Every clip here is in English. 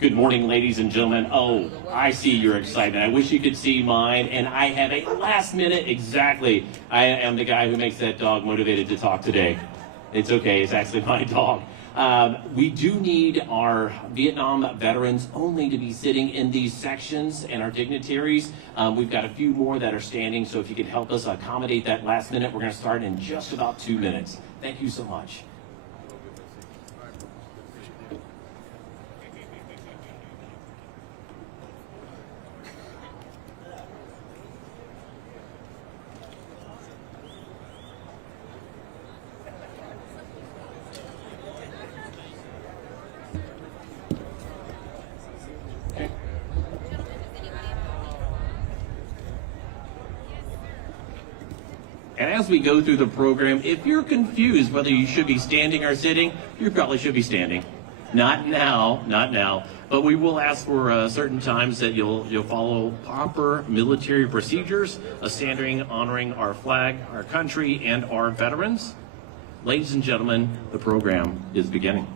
Good morning, ladies and gentlemen. Oh, I see your excitement. I wish you could see mine. And I have a last minute, exactly. I am the guy who makes that dog motivated to talk today. It's okay, it's actually my dog. We do need our Vietnam veterans only to be sitting in these sections, and our dignitaries. We've got a few more that are standing, so if you could help us accommodate that last minute, we're going to start in just about 2 minutes. Thank you so much. And as we go through the program, if you're confused whether you should be standing or sitting, you probably should be standing. Not now, not now. But we will ask for certain times that you'll follow proper military procedures, a standing honoring our flag, our country, and our veterans. Ladies and gentlemen, the program is beginning.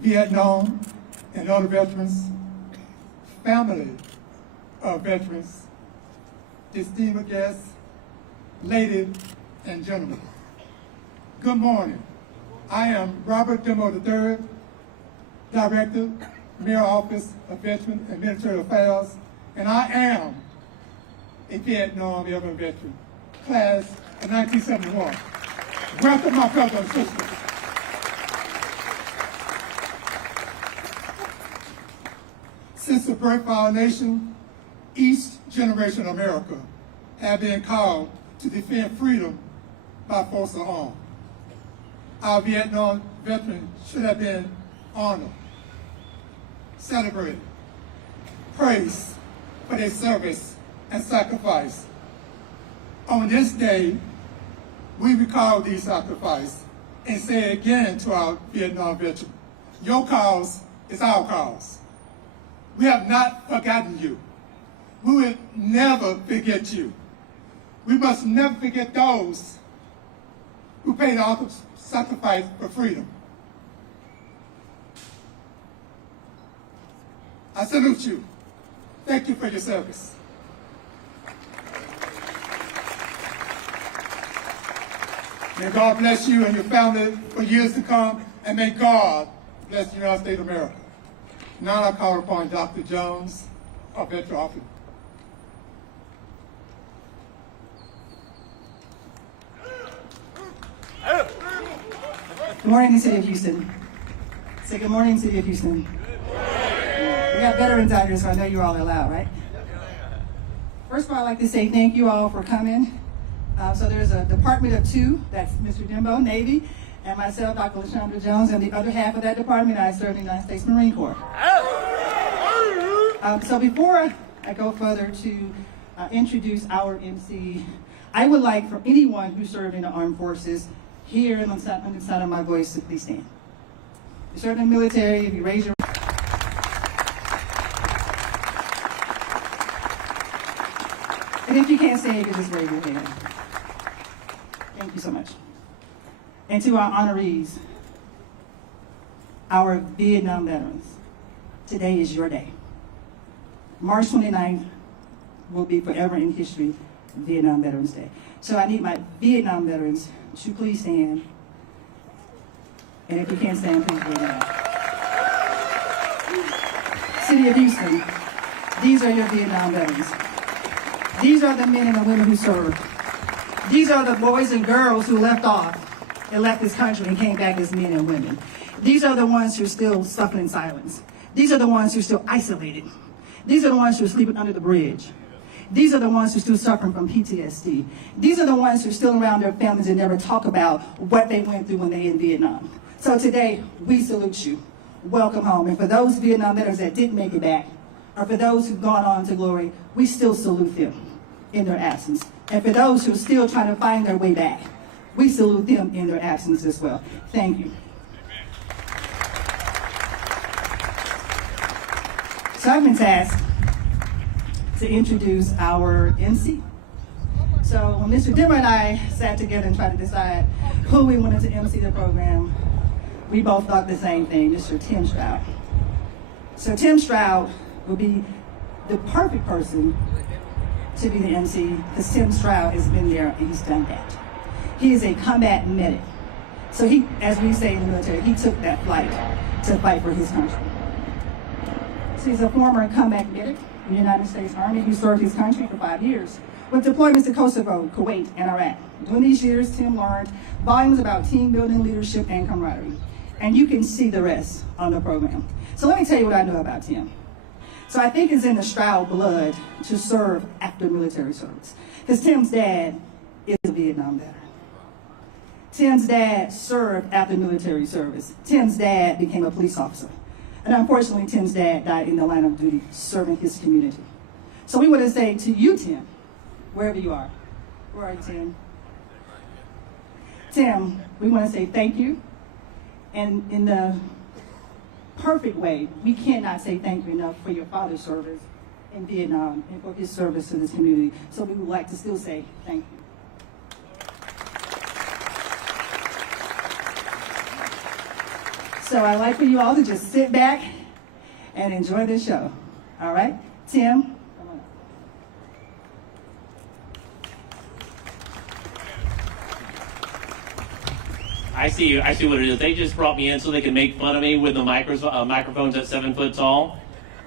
Vietnam and other veterans, family of veterans, distinguished guests, ladies and gentlemen. Good morning. I am Robert Demo III, Director, Mayor Office of Veteran and Military Affairs, and I am a Vietnam veteran, class of 1971. Welcome, my brothers and sisters. Since the birth of our nation, each generation of America have been called to defend freedom by force of arms. Our Vietnam veterans should have been honored, celebrated, praised for their service and sacrifice. On this day, we recall these sacrifices and say again to our Vietnam veterans, your cause is our cause. We have not forgotten you. We will never forget you. We must never forget those who paid the ultimate sacrifice for freedom. I salute you. Thank you for your service. May God bless you and your family for years to come, and may God bless the United States of America. Now I call upon Dr. Jones, our veteran officer. Good morning, City of Houston. Say good morning, City of Houston. We got veterans out here, so I know you all are loud, right? First of all, I'd like to say thank you all for coming. So there's a department of two, that's Mr. Dembo, Navy, and myself, Dr. LaShondra Jones, and the other half of that department, I serve in the United States Marine Corps. So before I go further to introduce our MC, I would like for anyone who served in the armed forces here on the side of my voice to please stand. If you served in the military, if you raise your and if you can't stand, you can just raise your hand. Thank you so much. And to our honorees, our Vietnam veterans, today is your day. March 29th will be forever in history, Vietnam Veterans Day. So I need my Vietnam veterans to please stand. And if you can't stand, please raise your hand. City of Houston, these are your Vietnam veterans. These are the men and the women who served. These are the boys and girls who left off and left this country and came back as men and women. These are the ones who are still suffering in silence. These are the ones who are still isolated. These are the ones who are sleeping under the bridge. These are the ones who are still suffering from PTSD. These are the ones who are still around their families and never talk about what they went through when they were in Vietnam. So today, we salute you. Welcome home. And for those Vietnam veterans that didn't make it back, or for those who've gone on to glory, we still salute them in their absence. And for those who are still trying to find their way back, we salute them in their absence as well. Thank you. So I've been tasked to introduce our MC. So when Mr. Dimmer and I sat together and tried to decide who we wanted to MC the program, we both thought the same thing, Mr. Tim Stroud. So Tim Stroud would be the perfect person to be the MC, because Tim Stroud has been there and he's done that. He is a combat medic. So he, as we say in the military, he took that flight to fight for his country. So he's a former combat medic in the United States Army. He served his country for 5 years with deployments to Kosovo, Kuwait, and Iraq. During these years, Tim learned volumes about team building, leadership, and camaraderie. And you can see the rest on the program. So let me tell you what I know about Tim. So I think it's in the Stroud blood to serve after military service. Because Tim's dad is a Vietnam veteran. Tim's dad served after military service. Tim's dad became a police officer. And unfortunately, Tim's dad died in the line of duty serving his community. So we want to say to you, Tim, wherever you are. Where are you, Tim? Tim, we want to say thank you. And in the perfect way, we cannot say thank you enough for your father's service in Vietnam and for his service to this community. So we would like to still say thank you. So I'd like for you all to just sit back and enjoy this show. All right? Tim, come on up. I see what it is. They just brought me in so they can make fun of me with the microphones at 7 foot tall.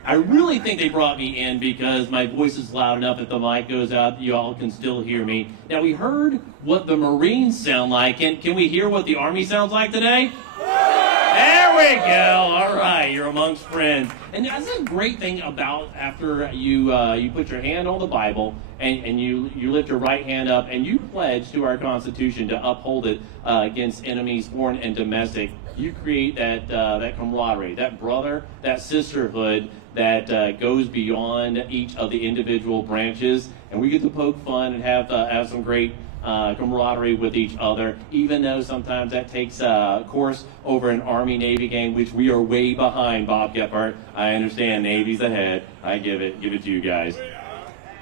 I really think they brought me in because my voice is loud enough. If the mic goes out, you all can still hear me. Now, we heard what the Marines sound like. Can we hear what the Army sounds like today? There we go. All right, you're amongst friends. And that's a great thing about after you put your hand on the Bible and you lift your right hand up and you pledge to our Constitution to uphold it against enemies, foreign and domestic. You create that camaraderie, that brother, that sisterhood that goes beyond each of the individual branches, and we get to poke fun and have some great camaraderie with each other, even though sometimes that takes course over an Army-Navy game, which we are way behind, Bob Gephardt. I understand Navy's ahead. I give it to you guys.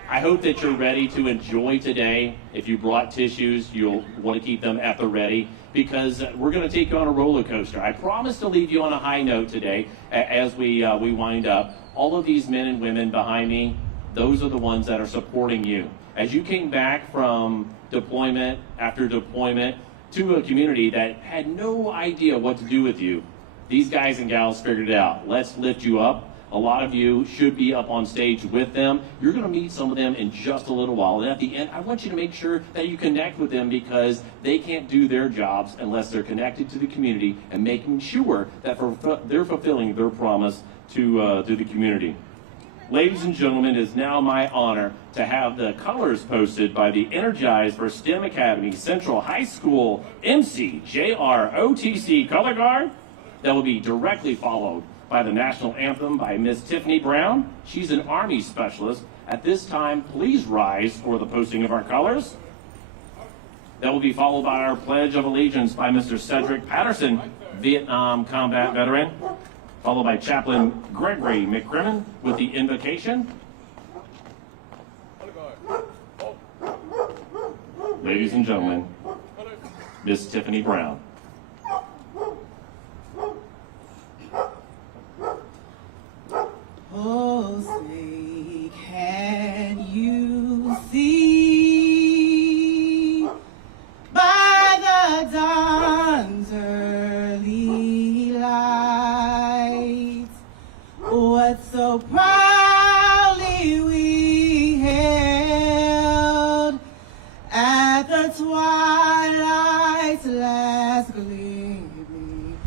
I hope that you're ready to enjoy today. If you brought tissues, you'll want to keep them at the ready, because we're going to take you on a roller coaster. I promise to leave you on a high note today as we wind up. All of these men and women behind me, those are the ones that are supporting you. As you came back from deployment after deployment to a community that had no idea what to do with you, these guys and gals figured it out. Let's lift you up. A lot of you should be up on stage with them. You're going to meet some of them in just a little while. And at the end, I want you to make sure that you connect with them, because they can't do their jobs unless they're connected to the community and making sure that they're fulfilling their promise to the community. Ladies and gentlemen, it is now my honor to have the colors posted by the Energized for STEM Academy Central High School Emcee JROTC color guard that will be directly followed by the national anthem by Miss Tiffany Brown. She's an Army specialist. At this time, please rise for the posting of our colors. That will be followed by our Pledge of Allegiance by Mr. Cedric Patterson, Vietnam combat veteran, followed by Chaplain Gregory McCrimmon with the Invocation. Ladies and gentlemen, Miss Tiffany Brown. Oh, say, can you see by the dawn's early light what so proudly we hailed at the twilight's last gleaming,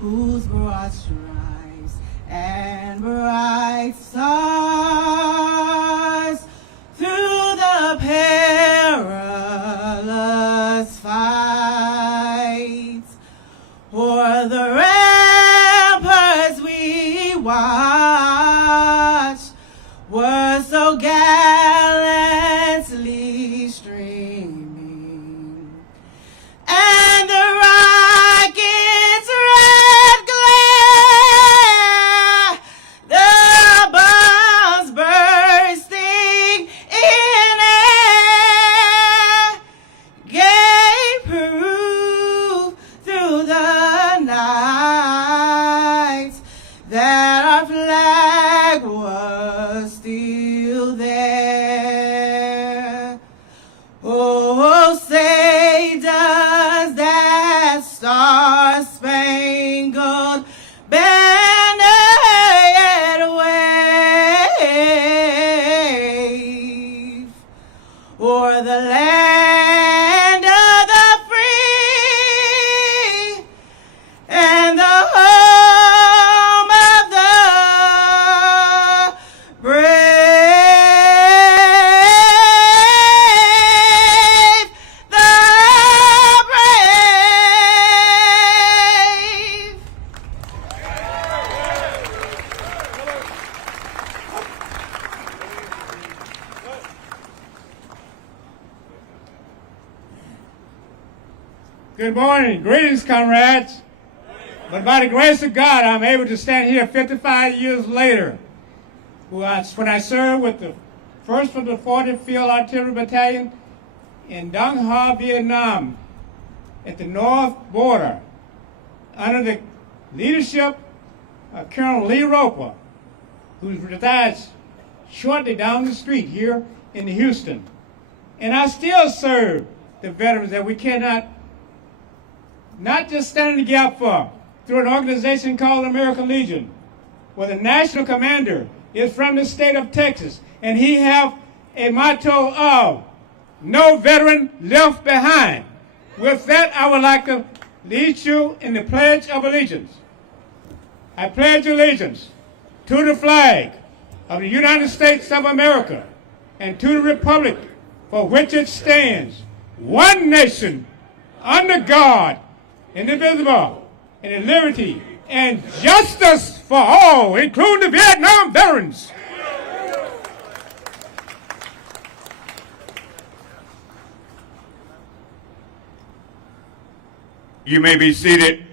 whose broad stripes and bright stars through star-spangled banner yet wave o'er the land of the free and the home of the brave, the brave. Good morning. Greetings, comrades. But by the grace of God, I'm able to stand here 55 years later, when I served with the 1st from the 40th Field Artillery Battalion in Dong Ha, Vietnam, at the north border, under the leadership of Colonel Lee Roper, who resides shortly down the street here in Houston. And I still serve the veterans that we cannot not just stand in the gap for, through an organization called American Legion, where the national commander is from the state of Texas, and he have a motto of no veteran left behind. With that, I would like to lead you in the Pledge of Allegiance. I pledge allegiance to the flag of the United States of America and to the republic for which it stands, one nation, under God, indivisible, and in liberty and justice for all, including the Vietnam veterans. You may be seated.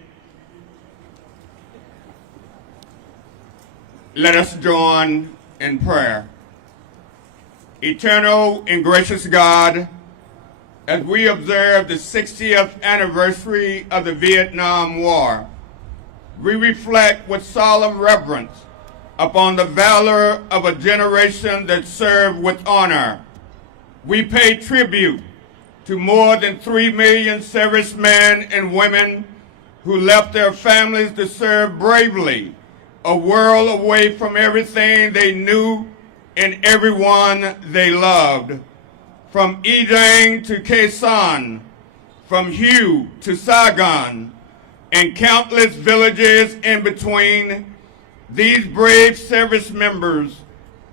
Let us join in prayer. Eternal and gracious God, as we observe the 60th anniversary of the Vietnam War, we reflect with solemn reverence upon the valor of a generation that served with honor. We pay tribute to more than 3 million servicemen and women who left their families to serve bravely, a world away from everything they knew and everyone they loved. From Ia Dang to Khe Sanh, from Hue to Saigon, and countless villages in between, these brave service members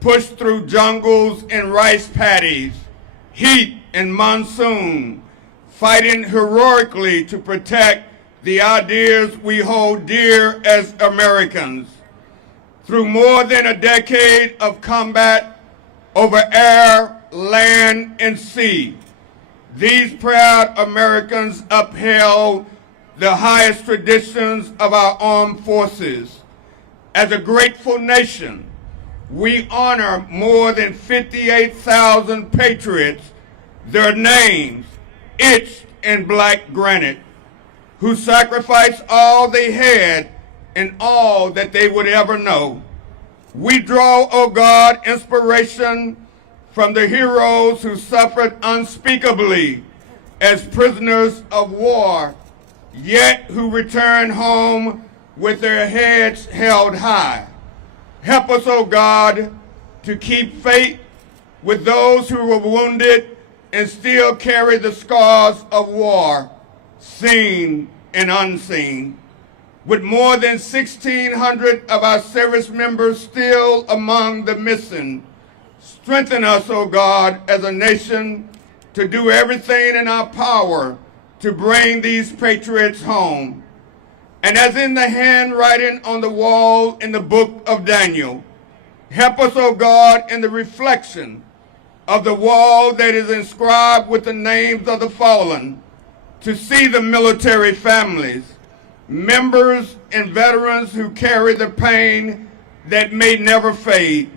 pushed through jungles and rice paddies, heat and monsoon, fighting heroically to protect the ideas we hold dear as Americans. Through more than a decade of combat over air, land, and sea, these proud Americans upheld the highest traditions of our armed forces. As a grateful nation, we honor more than 58,000 patriots, their names etched in black granite, who sacrificed all they had and all that they would ever know. We draw, O God, inspiration from the heroes who suffered unspeakably as prisoners of war, yet who returned home with their heads held high. Help us, O God, to keep faith with those who were wounded and still carry the scars of war, seen and unseen. With more than 1,600 of our service members still among the missing, strengthen us, O God, as a nation to do everything in our power to bring these patriots home. And as in the handwriting on the wall in the book of Daniel, help us, O God, in the reflection of the wall that is inscribed with the names of the fallen, to see the military families, members and veterans who carry the pain that may never fade.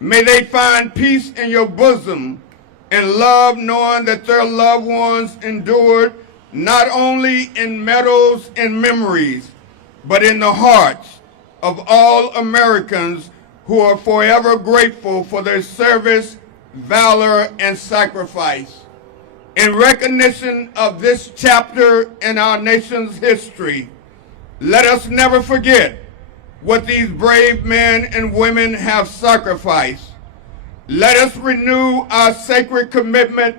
May they find peace in your bosom and love, knowing that their loved ones endured not only in medals and memories, but in the hearts of all Americans who are forever grateful for their service, valor, and sacrifice. In recognition of this chapter in our nation's history, let us never forget what these brave men and women have sacrificed. Let us renew our sacred commitment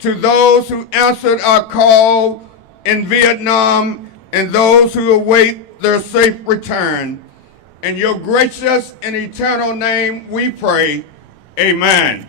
to those who answered our call in Vietnam and those who await their safe return. In your gracious and eternal name we pray, amen.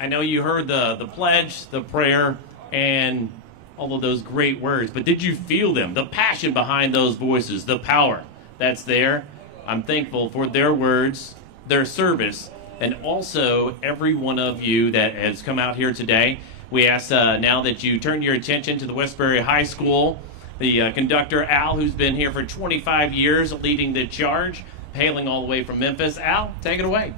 I know you heard the pledge, the prayer, and all of those great words, but did you feel them? The passion behind those voices, the power that's there. I'm thankful for their words, their service, and also every one of you that has come out here today. We ask now that you turn your attention to the Westbury High School. The conductor, Al, who's been here for 25 years leading the charge, hailing all the way from Memphis. Al, take it away.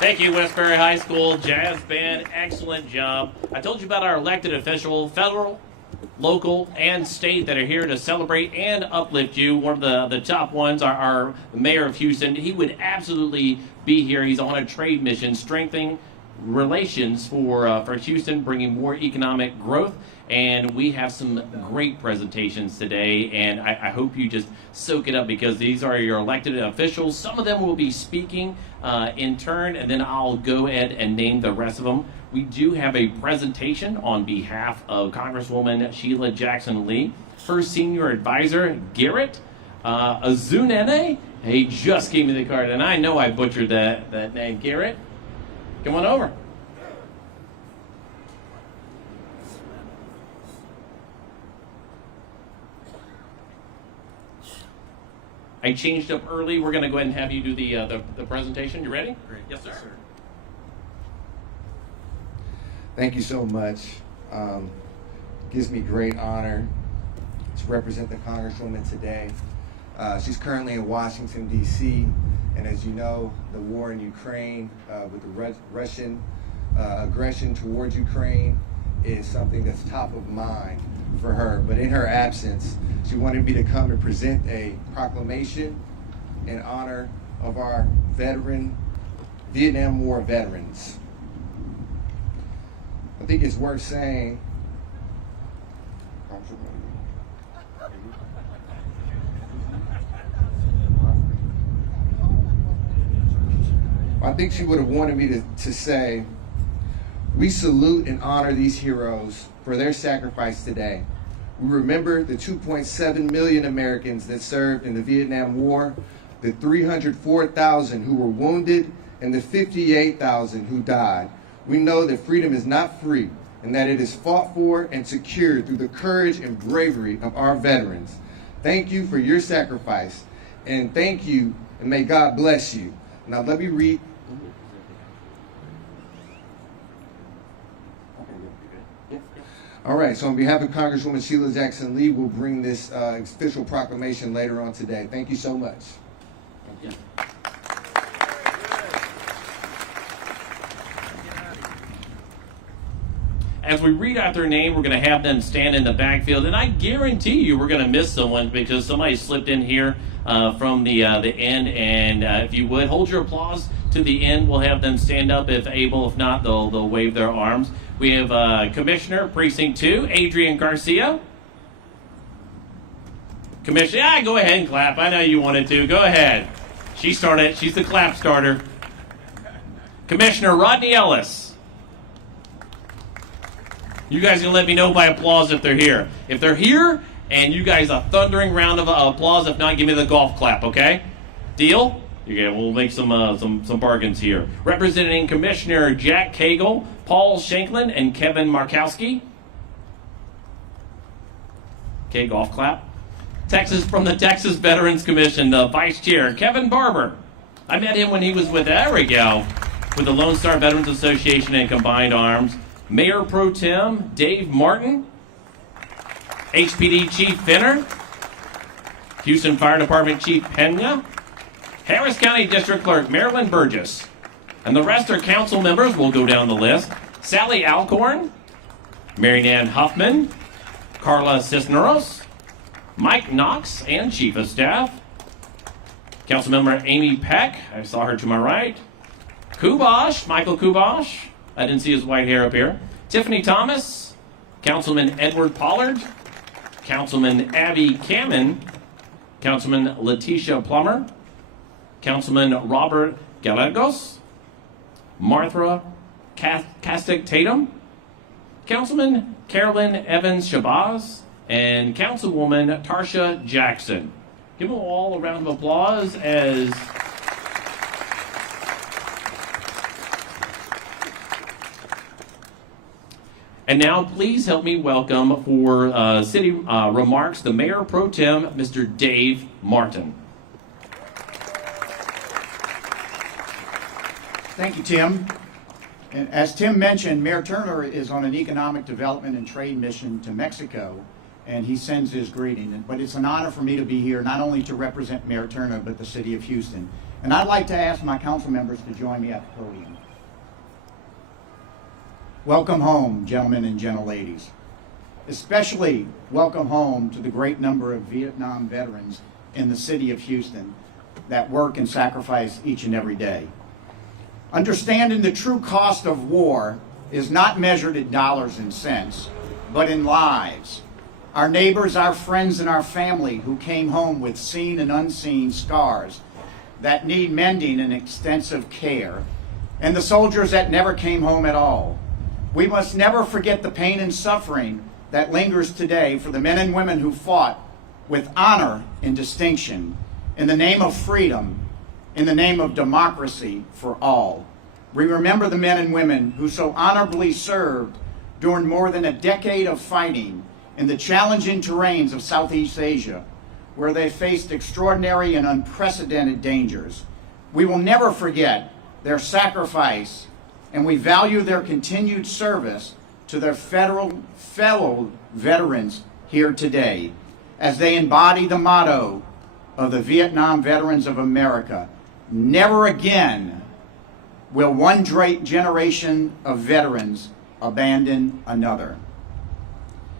Thank you, Westbury High School Jazz Band. Excellent job. I told you about our elected official, federal, local, and state that are here to celebrate and uplift you. One of the top ones are our mayor of Houston. He would absolutely be here. He's on a trade mission, strengthening relations for Houston, bringing more economic growth. And we have some great presentations today, and I hope you just soak it up because these are your elected officials. Some of them will be speaking in turn, and then I'll go ahead and name the rest of them. We do have a presentation on behalf of Congresswoman Sheila Jackson Lee. Her senior advisor, Garrett Azunene. He just gave me the card, and I know I butchered that name. Garrett, come on over. I changed up early. We're going to go ahead and have you do the presentation. You ready? Great. Yes, sir. Thank you so much. Gives me great honor to represent the Congresswoman today. She's currently in Washington, D.C., and as you know, the war in Ukraine with the Russian aggression towards Ukraine is something that's top of mind for her. But in her absence, she wanted me to come and present a proclamation in honor of our veteran Vietnam War veterans. I think it's worth saying, I think she would have wanted me to say, we salute and honor these heroes for their sacrifice today. We remember the 2.7 million Americans that served in the Vietnam War, the 304,000 who were wounded, and the 58,000 who died. We know that freedom is not free and that it is fought for and secured through the courage and bravery of our veterans. Thank you for your sacrifice, and thank you, and may God bless you. Now let me read. All right, so on behalf of Congresswoman Sheila Jackson Lee, we'll bring this official proclamation later on today. Thank you so much. Yeah. As we read out their name, we're going to have them stand in the backfield, and I guarantee you we're going to miss someone because somebody slipped in here from the end. And if you would, hold your applause to the end. We'll have them stand up if able. If not, they'll wave their arms. We have Commissioner Precinct 2, Adrian Garcia. Commissioner, go ahead and clap. I know you wanted to. Go ahead. She started. She's the clap starter. Commissioner Rodney Ellis. You guys can let me know by applause if they're here. If they're here, and you guys a thundering round of applause. If not, give me the golf clap, okay? Deal? Okay, we'll make some bargains here. Representing Commissioner Jack Cagle, Paul Shanklin, and Kevin Markowski. Okay, golf clap. From the Texas Veterans Commission, the Vice Chair, Kevin Barber. I met him when he was with the Lone Star Veterans Association and Combined Arms. Mayor Pro Tem Dave Martin, HPD Chief Finner, Houston Fire Department Chief Pena, Harris County District Clerk Marilyn Burgess, and the rest are council members. We'll go down the list. Sally Alcorn, Mary Nan Huffman, Carla Cisneros, Mike Knox, and Chief of Staff, Councilmember Amy Peck, I saw her to my right, Michael Kubosh, I didn't see his white hair up here. Tiffany Thomas, Councilman Edward Pollard, Councilman Abby Kamen, Councilman Letitia Plummer, Councilman Robert Gallegos, Martha Castic Tatum, Councilman Carolyn Evans Shabazz, and Councilwoman Tarsha Jackson. Give them all a round of applause as and now, please help me welcome for city remarks the Mayor Pro Tem, Mr. Dave Martin. Thank you, Tim. And as Tim mentioned, Mayor Turner is on an economic development and trade mission to Mexico, and he sends his greeting. But it's an honor for me to be here, not only to represent Mayor Turner, but the city of Houston. And I'd like to ask my council members to join me at the podium. Welcome home, gentlemen and gentleladies. Especially welcome home to the great number of Vietnam veterans in the city of Houston that work and sacrifice each and every day. Understanding the true cost of war is not measured in dollars and cents, but in lives. Our neighbors, our friends, and our family who came home with seen and unseen scars that need mending and extensive care, and the soldiers that never came home at all. We must never forget the pain and suffering that lingers today for the men and women who fought with honor and distinction in the name of freedom, in the name of democracy for all. We remember the men and women who so honorably served during more than a decade of fighting in the challenging terrains of Southeast Asia, where they faced extraordinary and unprecedented dangers. We will never forget their sacrifice, and we value their continued service to their fellow veterans here today, as they embody the motto of the Vietnam Veterans of America: never again will one generation of veterans abandon another.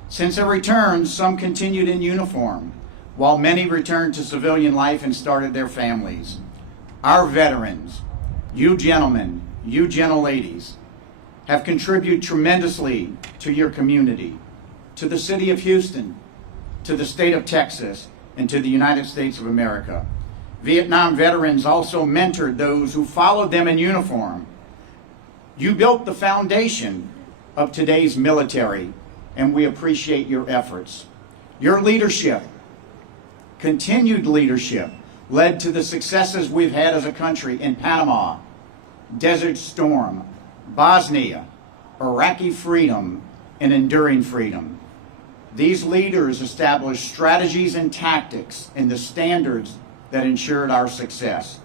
Since their return, some continued in uniform, while many returned to civilian life and started their families. Our veterans, You gentlemen, you gentle ladies, have contributed tremendously to your community, to the city of Houston, to the state of Texas, and to the United States of America. Vietnam veterans also mentored those who followed them in uniform. You built the foundation of today's military, and we appreciate your efforts. Your leadership, continued leadership, led to the successes we've had as a country in Panama, Desert Storm, Bosnia, Iraqi freedom, and enduring freedom. These leaders established strategies and tactics and the standards that ensured our success.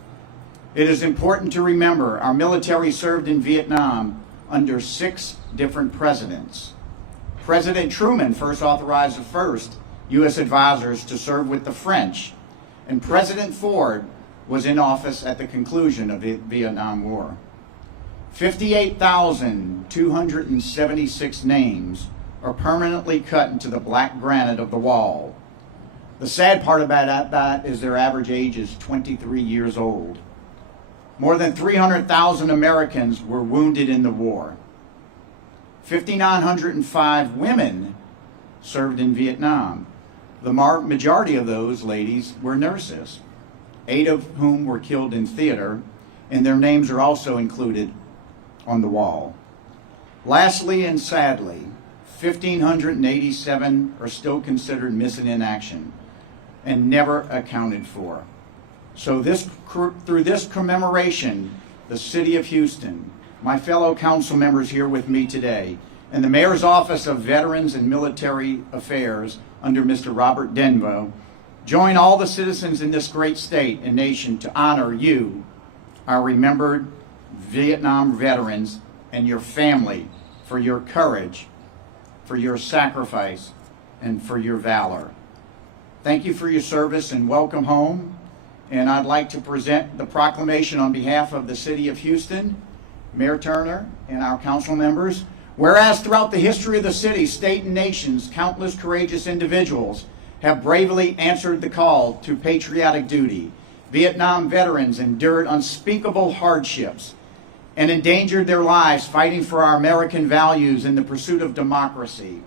It is important to remember our military served in Vietnam under 6 different presidents. President Truman first authorized the first U.S. advisors to serve with the French, and President Ford was in office at the conclusion of the Vietnam War. 58,276 names are permanently cut into the black granite of the wall. The sad part about that is their average age is 23 years old. More than 300,000 Americans were wounded in the war. 5,905 women served in Vietnam. The majority of those ladies were nurses, 8 of whom were killed in theater, and their names are also included on the wall. Lastly and sadly, 1,587 are still considered missing in action and never accounted for. So through this commemoration, the City of Houston, my fellow council members here with me today, and the Mayor's Office of Veterans and Military Affairs under Mr. Robert Denvo, join all the citizens in this great state and nation to honor you, our remembered Vietnam veterans, and your family for your courage, for your sacrifice, and for your valor. Thank you for your service and welcome home. And I'd like to present the proclamation on behalf of the City of Houston, Mayor Turner, and our council members. Whereas throughout the history of the city, state, and nations, countless courageous individuals have bravely answered the call to patriotic duty. Vietnam veterans endured unspeakable hardships and endangered their lives fighting for our American values in the pursuit of democracy.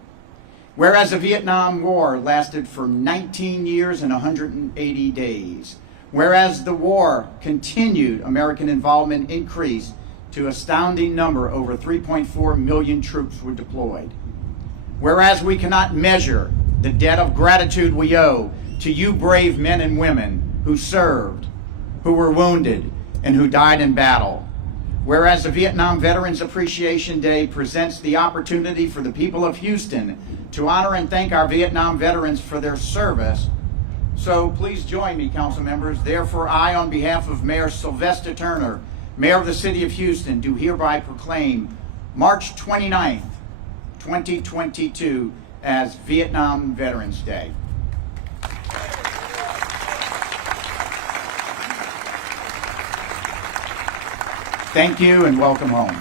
Whereas the Vietnam War lasted for 19 years and 180 days. Whereas the war continued, American involvement increased to an astounding number. Over 3.4 million troops were deployed. Whereas we cannot measure the debt of gratitude we owe to you brave men and women who served, who were wounded, and who died in battle. Whereas the Vietnam Veterans Appreciation Day presents the opportunity for the people of Houston to honor and thank our Vietnam veterans for their service. So please join me, council members. Therefore, I, on behalf of Mayor Sylvester Turner, Mayor of the City of Houston, do hereby proclaim March 29th, 2022 as Vietnam Veterans Day. Thank you and welcome home.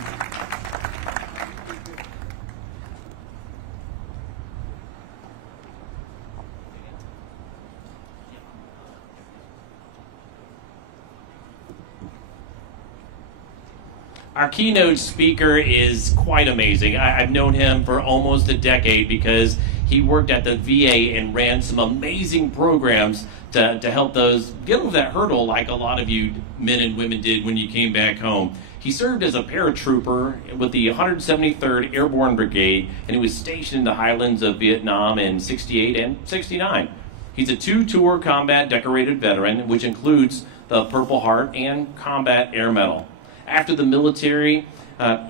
Our keynote speaker is quite amazing. I've known him for almost a decade because he worked at the VA and ran some amazing programs to help those get over that hurdle like a lot of you men and women did when you came back home. He served as a paratrooper with the 173rd Airborne Brigade, and he was stationed in the highlands of Vietnam in 68 and 69. He's a 2-tour combat decorated veteran, which includes the Purple Heart and Combat Air Medal. After the military,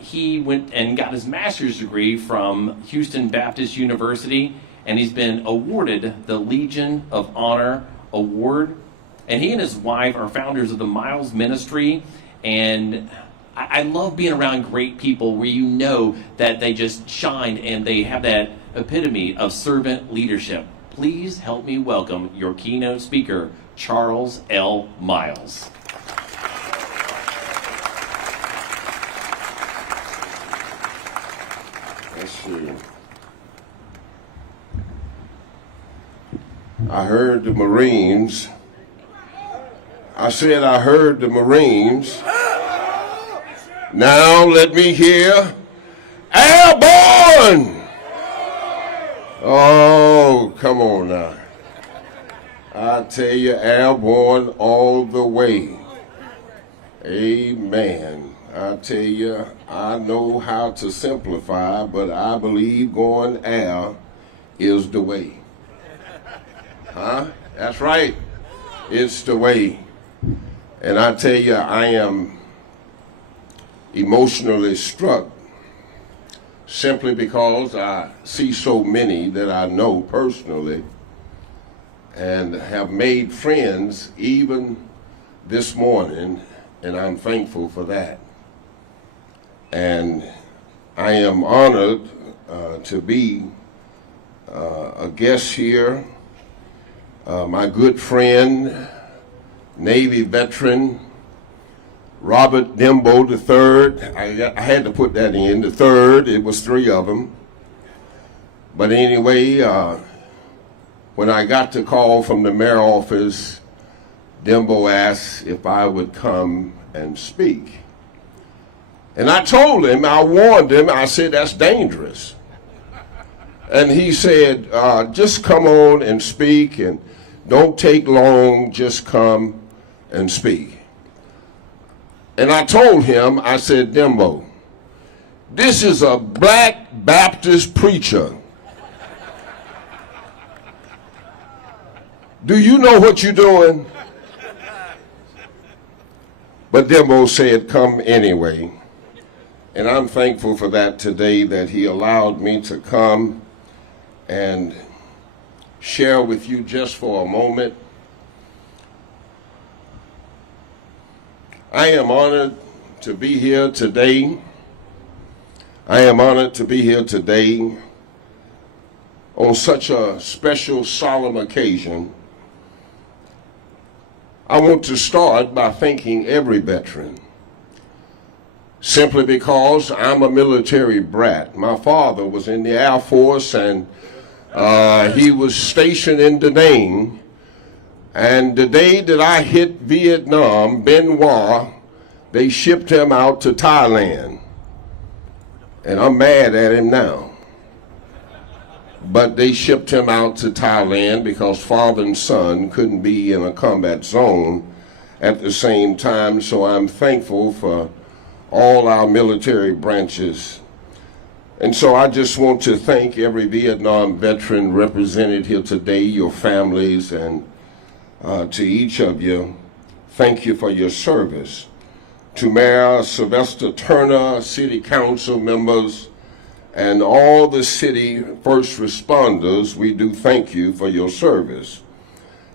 he went and got his master's degree from Houston Baptist University, and he's been awarded the Legion of Honor Award. And he and his wife are founders of the Miles Ministry, and I love being around great people where you know that they just shine and they have that epitome of servant leadership. Please help me welcome your keynote speaker, Charles L. Miles. Let's see. I heard the Marines. I said I heard the Marines. Now let me hear airborne. Oh, come on now. I tell you, airborne all the way. Amen. I tell you, I know how to simplify, but I believe going air is the way. Huh? That's right. It's the way. And I tell you, I am emotionally struck simply because I see so many that I know personally and have made friends even this morning, and I'm thankful for that. And I am honored to be a guest here. My good friend, Navy veteran, Robert Dembo III. I had to put that in, the third. It was three of them. But anyway, when I got the call from the mayor office, Dembo asked if I would come and speak. And I told him, I warned him, I said, that's dangerous. And he said, just come on and speak, and don't take long, just come and speak. And I told him, I said, Dembo, this is a black Baptist preacher. Do you know what you're doing? But Dembo said, come anyway. And I'm thankful for that today, that he allowed me to come and share with you just for a moment. I am honored to be here today. I am honored to be here today on such a special, solemn occasion. I want to start by thanking every veteran, simply because I'm a military brat. My father was in the Air Force, and he was stationed in Da Nang. And the day that I hit Vietnam, Benoit, they shipped him out to Thailand. And I'm mad at him now. But they shipped him out to Thailand because father and son couldn't be in a combat zone at the same time. So I'm thankful for all our military branches. And so I just want to thank every Vietnam veteran represented here today, your families, and to each of you, thank you for your service. To Mayor Sylvester Turner, City Council members, and all the city first responders, we do thank you for your service.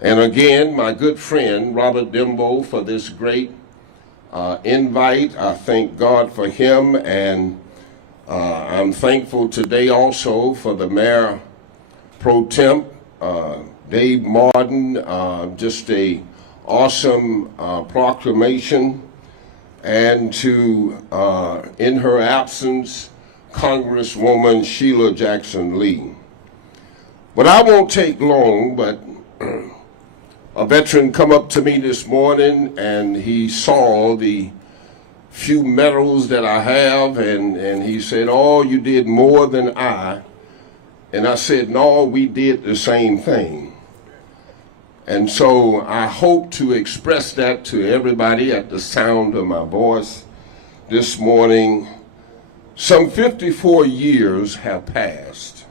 And again, my good friend, Robert Dembo, for this great invite. I thank God for him, and I'm thankful today also for the Mayor Pro Temp, Dave Martin, just a awesome proclamation, and to, in her absence, Congresswoman Sheila Jackson Lee. But I won't take long, but a veteran come up to me this morning, and he saw the few medals that I have, and he said, oh, you did more than I. And I said, no, we did the same thing. And so I hope to express that to everybody at the sound of my voice this morning. Some 54 years have passed,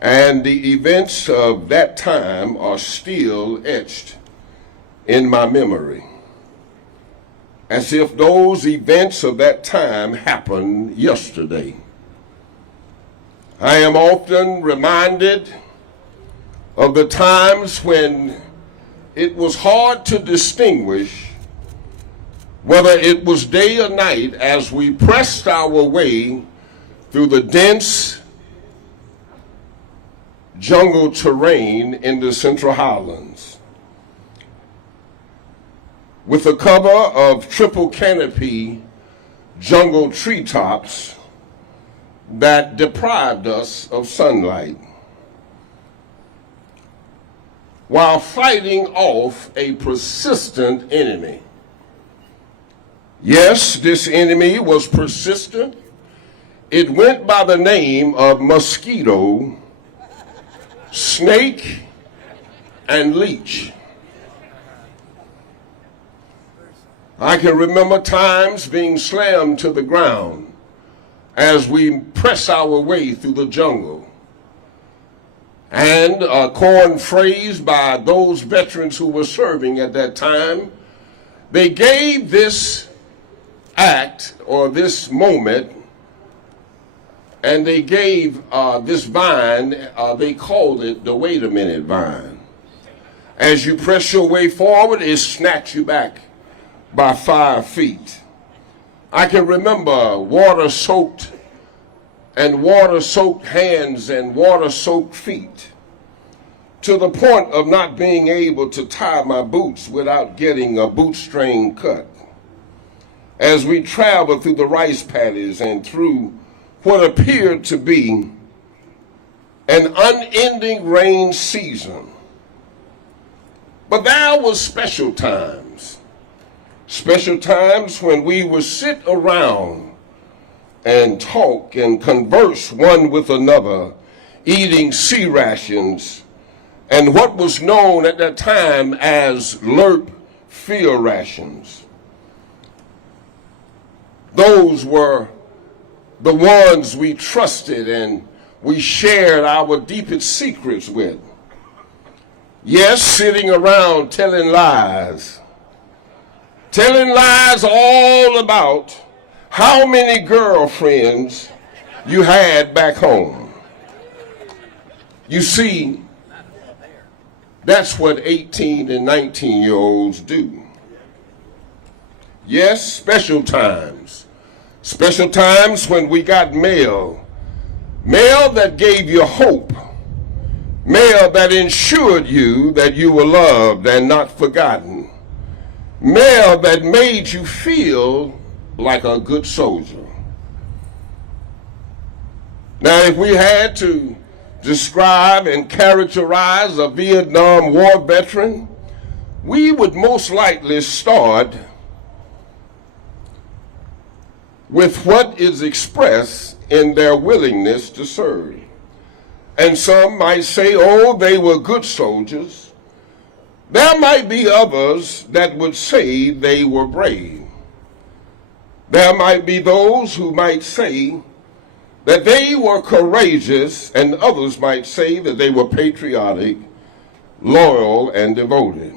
and the events of that time are still etched in my memory, as if those events of that time happened yesterday. I am often reminded of the times when it was hard to distinguish whether it was day or night as we pressed our way through the dense jungle terrain in the Central Highlands, with a cover of triple canopy jungle treetops that deprived us of sunlight, while fighting off a persistent enemy. Yes, this enemy was persistent. It went by the name of mosquito, snake, and leech. I can remember times being slammed to the ground as we press our way through the jungle. And a coined phrase by those veterans who were serving at that time, they gave this act or this moment, and they gave this vine, they called it the wait a minute vine. As you press your way forward, it snatched you back by 5 feet. I can remember water-soaked hands and water-soaked feet, to the point of not being able to tie my boots without getting a boot string cut. As we traveled through the rice paddies and through what appeared to be an unending rain season. But there was special times when we would sit around and talk and converse one with another, eating sea rations and what was known at that time as LERP field rations. Those were the ones we trusted and we shared our deepest secrets with. Yes, sitting around telling lies all about how many girlfriends you had back home. You see, that's what 18 and 19-year-olds do. Yes, special times when we got mail that gave you hope, mail that ensured you that you were loved and not forgotten, mail that made you feel like a good soldier. Now, if we had to describe and characterize a Vietnam War veteran, we would most likely start with what is expressed in their willingness to serve. And some might say, oh, they were good soldiers. There might be others that would say they were brave. There might be those who might say that they were courageous, and others might say that they were patriotic, loyal, and devoted.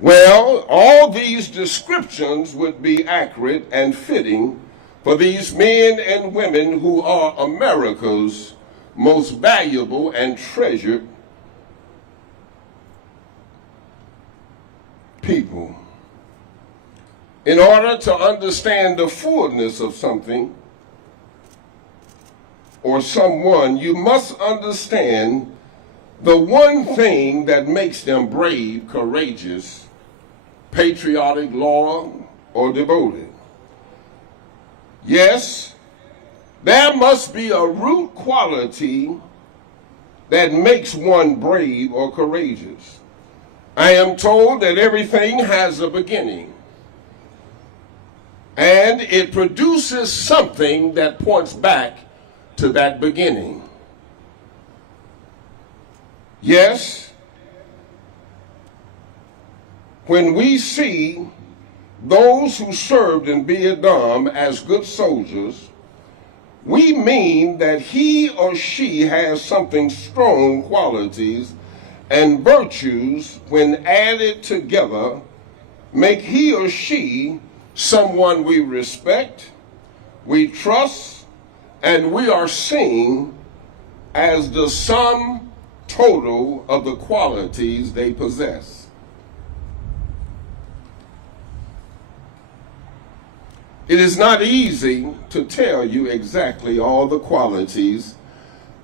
Well, all these descriptions would be accurate and fitting for these men and women who are America's most valuable and treasured people. In order to understand the fullness of something or someone, you must understand the one thing that makes them brave, courageous, patriotic, loyal, or devoted. Yes, there must be a root quality that makes one brave or courageous. I am told that everything has a beginning, and it produces something that points back to that beginning. Yes, when we see those who served in Vietnam as good soldiers, we mean that he or she has something strong qualities and virtues when added together make he or she someone we respect, we trust, and we are seen as the sum total of the qualities they possess. It is not easy to tell you exactly all the qualities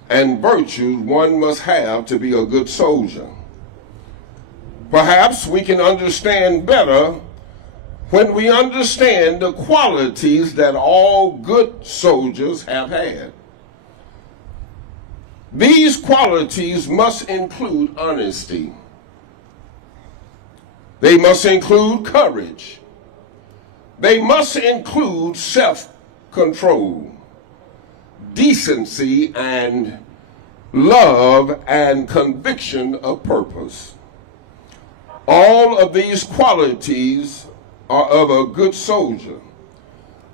and virtues one must have to be a good soldier. Perhaps we can understand better when we understand the qualities that all good soldiers have had. These qualities must include honesty. They must include courage. They must include self-control, decency, and love and conviction of purpose. All of these qualities are of a good soldier.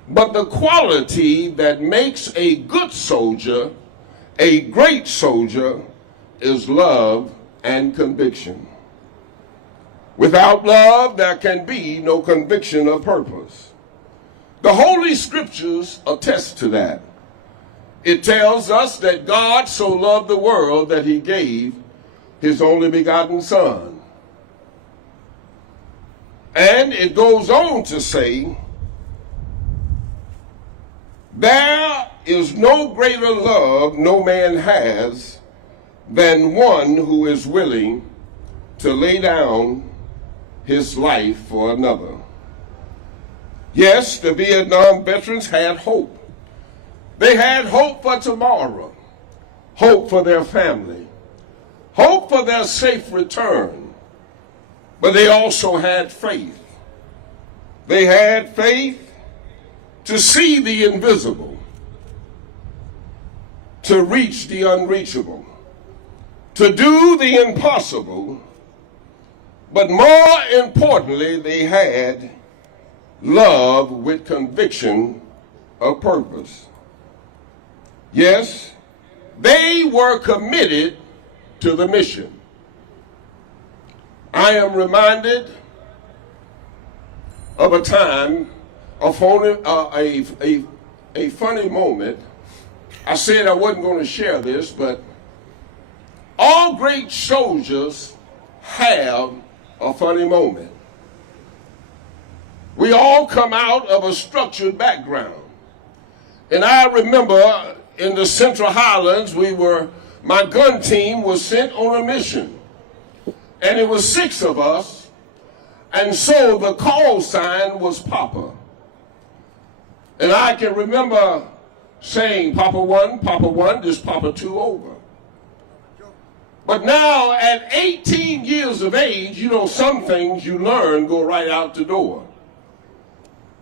But the quality that makes a good soldier a great soldier is love and conviction. Without love, there can be no conviction of purpose. The Holy Scriptures attest to that. It tells us that God so loved the world that he gave his only begotten Son. And it goes on to say, there is no greater love no man has than one who is willing to lay down his life for another. Yes, the Vietnam veterans had hope. They had hope for tomorrow, hope for their family, hope for their safe return, but they also had faith. They had faith to see the invisible, to reach the unreachable, to do the impossible, but more importantly, they had love with conviction of purpose. Yes, they were committed to the mission. I am reminded of a time, a funny moment. I said I wasn't going to share this, but all great soldiers have a funny moment. We all come out of a structured background. And I remember in the Central Highlands, my gun team was sent on a mission. And it was 6 of us. And so the call sign was Papa. And I can remember saying, Papa 1, this Papa 2 over. But now at 18 years of age, some things you learn go right out the door.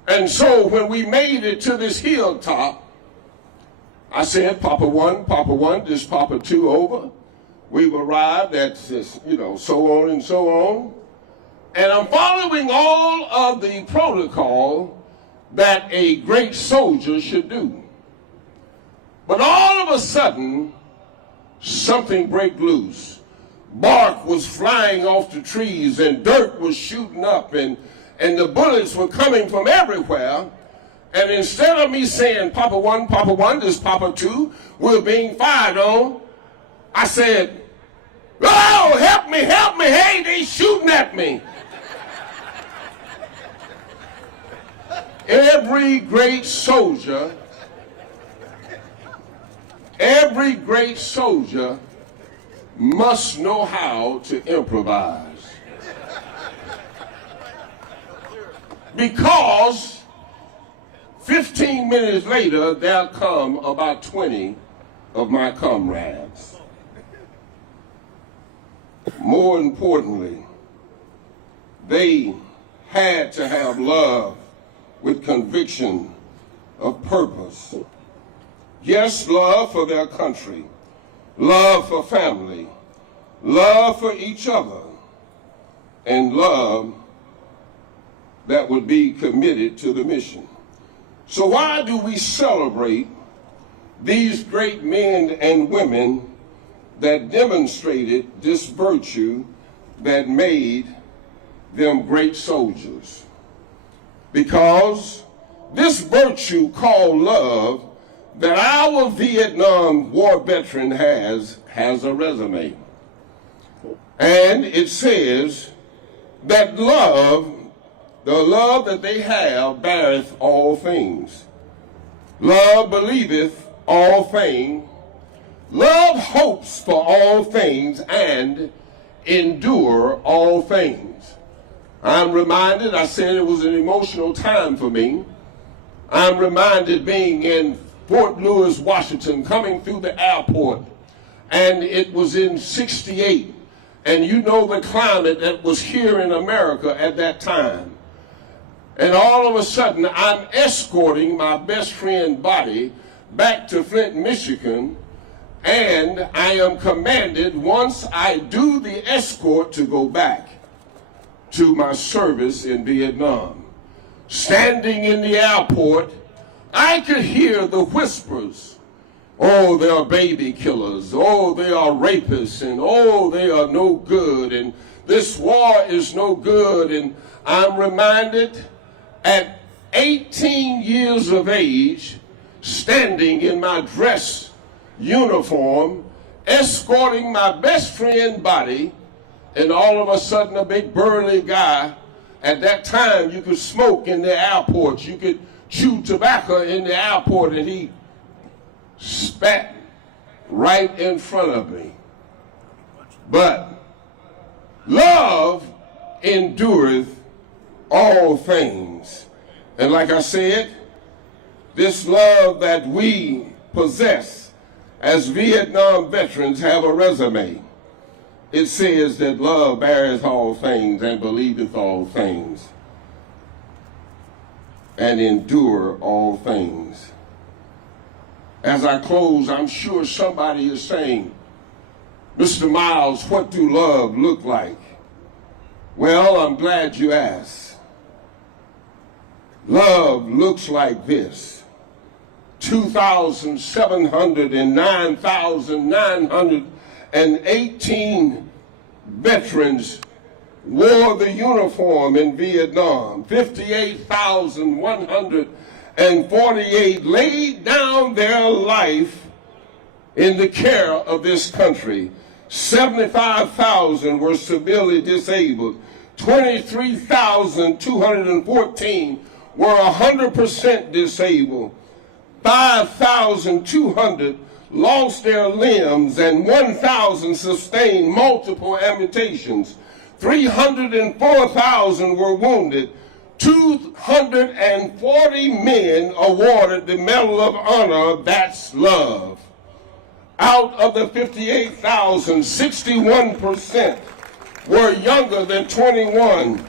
And so when we made it to this hilltop, I said, Papa 1, this Papa 2 over. We've arrived at this, so on and so on. And I'm following all of the protocol that a great soldier should do. But all of a sudden, something broke loose. Bark was flying off the trees and dirt was shooting up and the bullets were coming from everywhere. And instead of me saying, Papa 1, this Papa 2, we're being fired on, I said, oh, help me, hey, they shooting at me. Every great soldier must know how to improvise. Because 15 minutes later, there'll come about 20 of my comrades. More importantly, they had to have love with conviction of purpose. Yes, love for their country, love for family, love for each other, and love that would be committed to the mission. So why do we celebrate these great men and women that demonstrated this virtue that made them great soldiers? Because this virtue called love that our Vietnam War veteran has a resume. And it says that love, the love that they have, beareth all things. Love believeth all things. Love hopes for all things and endure all things. I'm reminded, I said it was an emotional time for me. I'm reminded being in Fort Lewis, Washington, coming through the airport, and it was in '68. And you know the climate that was here in America at that time. And all of a sudden, I'm escorting my best friend body back to Flint, Michigan, and I am commanded, once I do the escort, to go back to my service in Vietnam. Standing in the airport, I could hear the whispers. Oh, they are baby killers. Oh, they are rapists. And oh, they are no good. And this war is no good. And I'm reminded at 18 years of age, standing in my dress uniform, escorting my best friend body, and all of a sudden a big burly guy. At that time, you could smoke in the airport. You could chew tobacco in the airport, and he spat right in front of me. But love endureth all things. And like I said, this love that we possess as Vietnam veterans have a resume. It says that love beareth all things and believeth all things and endure all things. As I close, I'm sure somebody is saying, Mr. Miles, what do love look like? Well, I'm glad you asked. Love looks like this. 2,709,918 veterans wore the uniform in Vietnam. 58,148 laid down their life in the care of this country. 75,000 were severely disabled. 23,214 were 100% disabled. 5,200 lost their limbs, and 1,000 sustained multiple amputations. 304,000 were wounded. 240 men awarded the Medal of Honor. That's love. Out of the 58,000, 61% were younger than 21.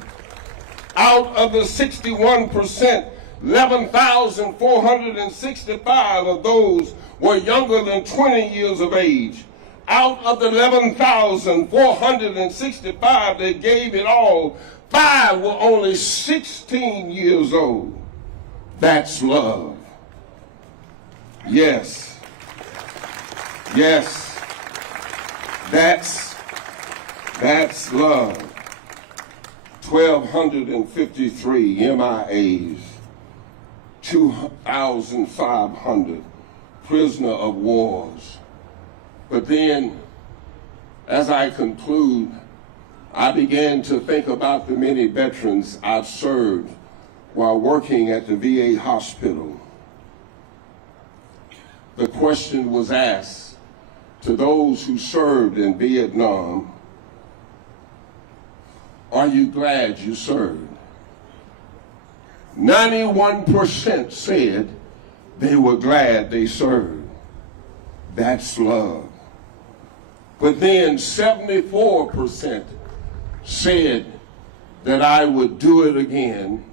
Out of the 61%, 11,465 of those were younger than 20 years of age. Out of the 11,465 that gave it all, 5 were only 16 years old. That's love. Yes. Yes. That's love. 1,253 MIAs. 2,500 prisoner of wars. But then, as I conclude, I began to think about the many veterans I've served while working at the VA hospital. The question was asked to those who served in Vietnam, are you glad you served? 91% said they were glad they served. That's love. But then 74% said that I would do it again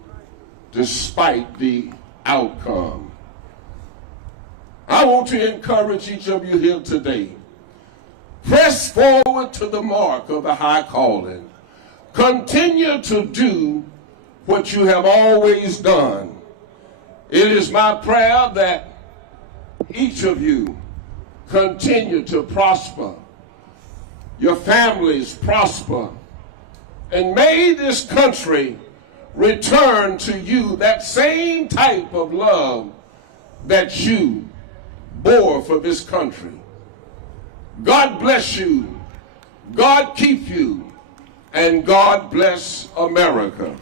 despite the outcome. I want to encourage each of you here today. Press forward to the mark of the high calling. Continue to do what you have always done. It is my prayer that each of you continue to prosper, your families prosper, and may this country return to you that same type of love that you bore for this country. God bless you, God keep you, and God bless America.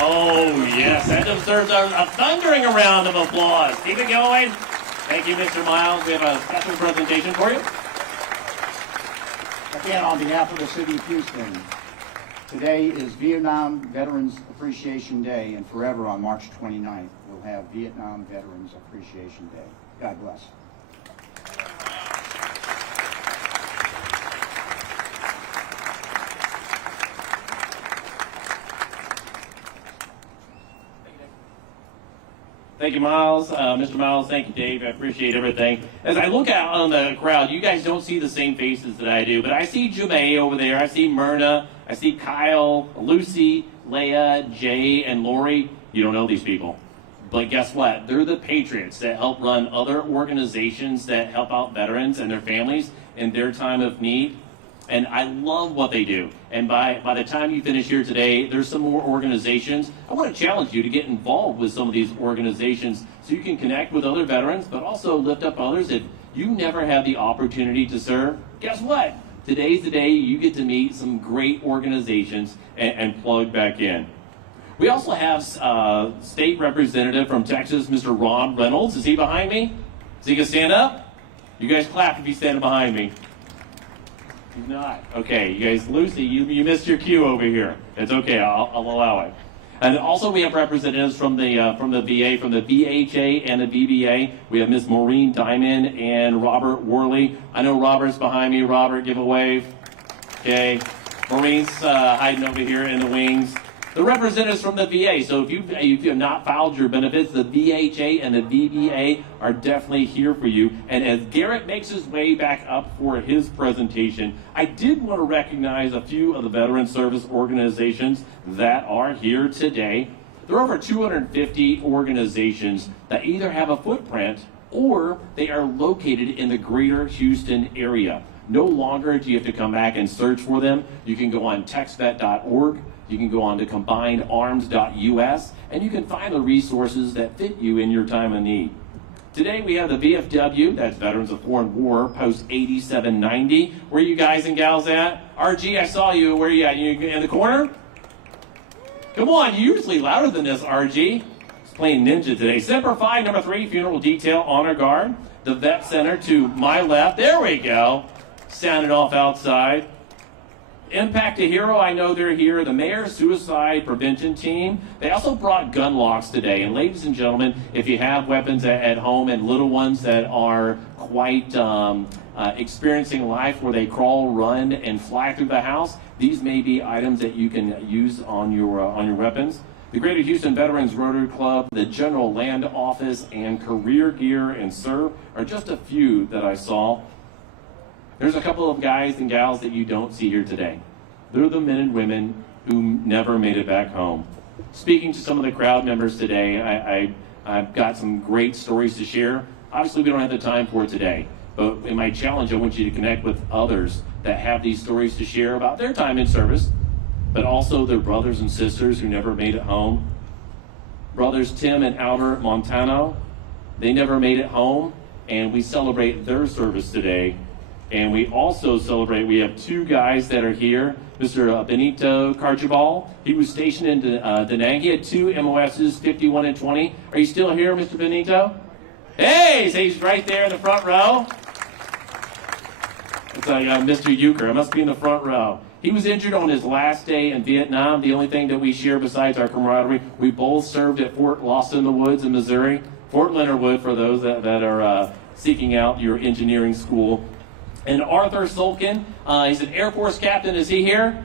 Oh, yes, that deserves a thundering round of applause. Keep it going. Thank you, Mr. Miles. We have a special presentation for you. Again, on behalf of the City of Houston, today is Vietnam Veterans Appreciation Day, and forever on March 29th, we'll have Vietnam Veterans Appreciation Day. God bless. Thank you, Miles. Mr. Miles, thank you, Dave. I appreciate everything. As I look out on the crowd, you guys don't see the same faces that I do, but I see Jumay over there. I see Myrna. I see Kyle, Lucy, Leah, Jay, and Lori. You don't know these people. But guess what? They're the patriots that help run other organizations that help out veterans and their families in their time of need. And I love what they do. And by the time you finish here today, there's some more organizations. I want to challenge you to get involved with some of these organizations so you can connect with other veterans, but also lift up others. If you never had the opportunity to serve, guess what? Today's the day you get to meet some great organizations and plug back in. We also have State Representative from Texas, Mr. Ron Reynolds. Is he behind me? Is he going to stand up? You guys clap if he's standing behind me. He's not. Okay, you guys, Lucy, you missed your cue over here. It's okay, I'll allow it. And also we have representatives from the VA, from the VHA and the VBA. We have Ms. Maureen Diamond and Robert Worley. I know Robert's behind me. Robert, give a wave. Okay. Maureen's hiding over here in the wings. The representatives from the VA. So if you have not filed your benefits, the VHA and the VBA are definitely here for you. And as Garrett makes his way back up for his presentation, I did want to recognize a few of the veteran service organizations that are here today. There are over 250 organizations that either have a footprint or they are located in the greater Houston area. No longer do you have to come back and search for them. You can go on textvet.org. You can go on to combinedarms.us, and you can find the resources that fit you in your time of need. Today we have the VFW, that's Veterans of Foreign War, Post 8790. Where are you guys and gals at? RG, I saw you. Where are you at? You in the corner? Come on, you're usually louder than this, RG. He's playing ninja today. Semper Fi, number 3, Funeral Detail, Honor Guard. The Vet Center to my left. There we go. Sounded off outside. Impact a Hero, I know they're here. The Mayor's Suicide Prevention Team. They also brought gun locks today. And ladies and gentlemen, if you have weapons at home and little ones that are quite experiencing life where they crawl, run, and fly through the house, these may be items that you can use on your weapons. The Greater Houston Veterans Rotary Club, the General Land Office, and Career Gear and Serve are just a few that I saw. There's a couple of guys and gals that you don't see here today. They're the men and women who never made it back home. Speaking to some of the crowd members today, I've got some great stories to share. Obviously, we don't have the time for it today, but in my challenge, I want you to connect with others that have these stories to share about their time in service, but also their brothers and sisters who never made it home. Brothers Tim and Albert Montano, they never made it home, and we celebrate their service today. And we also celebrate, we have two guys that are here. Mr. Benito Carchibal, he was stationed in Da Nang. He had 2 MOSs, 51 and 20. Are you still here, Mr. Benito? Hey, so he's right there in the front row. It's like Mr. Euchre, I must be in the front row. He was injured on his last day in Vietnam. The only thing that we share besides our camaraderie, we both served at Fort Lost in the Woods in Missouri. Fort Leonard Wood, for those that are seeking out your engineering school. And Arthur Solkin, he's an Air Force captain. Is he here?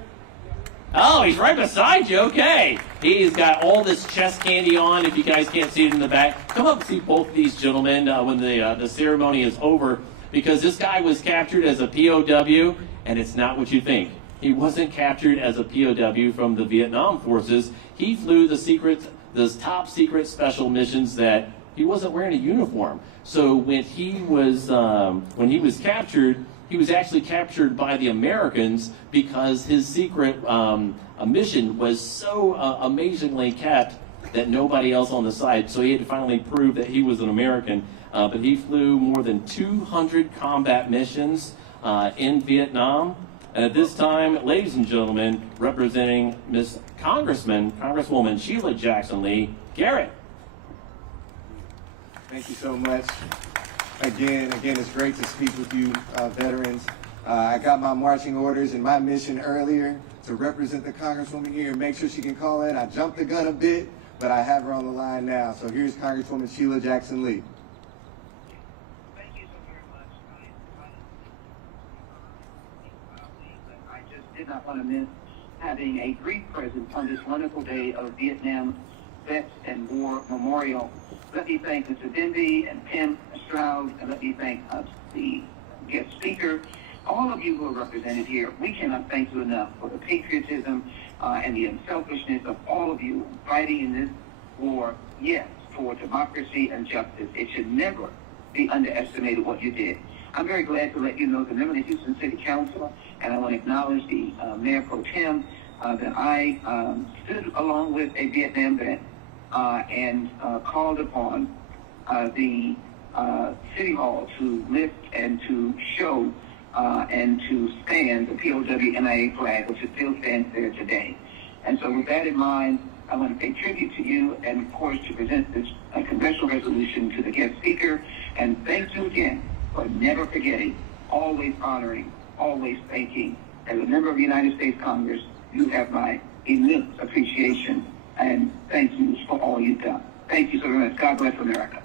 Oh, he's right beside you. Okay. He's got all this chest candy on. If you guys can't see it in the back, come up and see both of these gentlemen when the ceremony is over, because this guy was captured as a POW, and it's not what you think. He wasn't captured as a POW from the Vietnam forces. He flew the top secret special missions that he wasn't wearing a uniform. So when he was captured, he was actually captured by the Americans because his secret mission was so amazingly kept that nobody else on the side. So he had to finally prove that he was an American. But he flew more than 200 combat missions in Vietnam. And at this time, ladies and gentlemen, representing Miss Congresswoman Sheila Jackson Lee, Garrett. Thank you so much. Again, it's great to speak with you, veterans. I got my marching orders and my mission earlier to represent the Congresswoman here and make sure she can call in. I jumped the gun a bit, but I have her on the line now. So here's Congresswoman Sheila Jackson Lee. Thank you so very much. I just did not want to miss having a brief presence on this wonderful day of Vietnam Vets and War Memorial. Let me thank Mr. Denby and Tim Stroud, and let me thank the guest speaker. All of you who are represented here, we cannot thank you enough for the patriotism and the unselfishness of all of you fighting in this war, yes, for democracy and justice. It should never be underestimated what you did. I'm very glad to let you know the member of the Houston City Council, and I want to acknowledge the Mayor Pro Tem, that I stood along with a Vietnam vet and called upon the City Hall to lift and to show and to stand the POW-MIA flag, which still stands there today. And so with that in mind, I want to pay tribute to you and, of course, to present this congressional resolution to the guest speaker. And thank you again for never forgetting, always honoring, always thanking. As a member of the United States Congress, you have my immense appreciation, and thank you for all you've done. Thank you so very much. God bless America.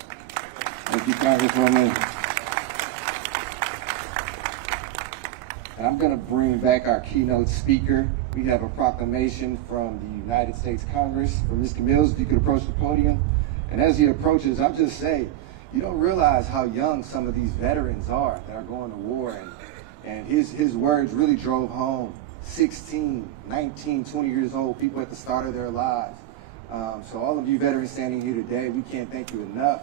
Thank you, Congresswoman. And I'm going to bring back our keynote speaker. We have a proclamation from the United States Congress from Mr. Mills. If you could approach the podium. And as he approaches, I'll just say, you don't realize how young some of these veterans are that are going to war. And his words really drove home 16, 19, 20 years old, people at the start of their lives. So all of you veterans standing here today, we can't thank you enough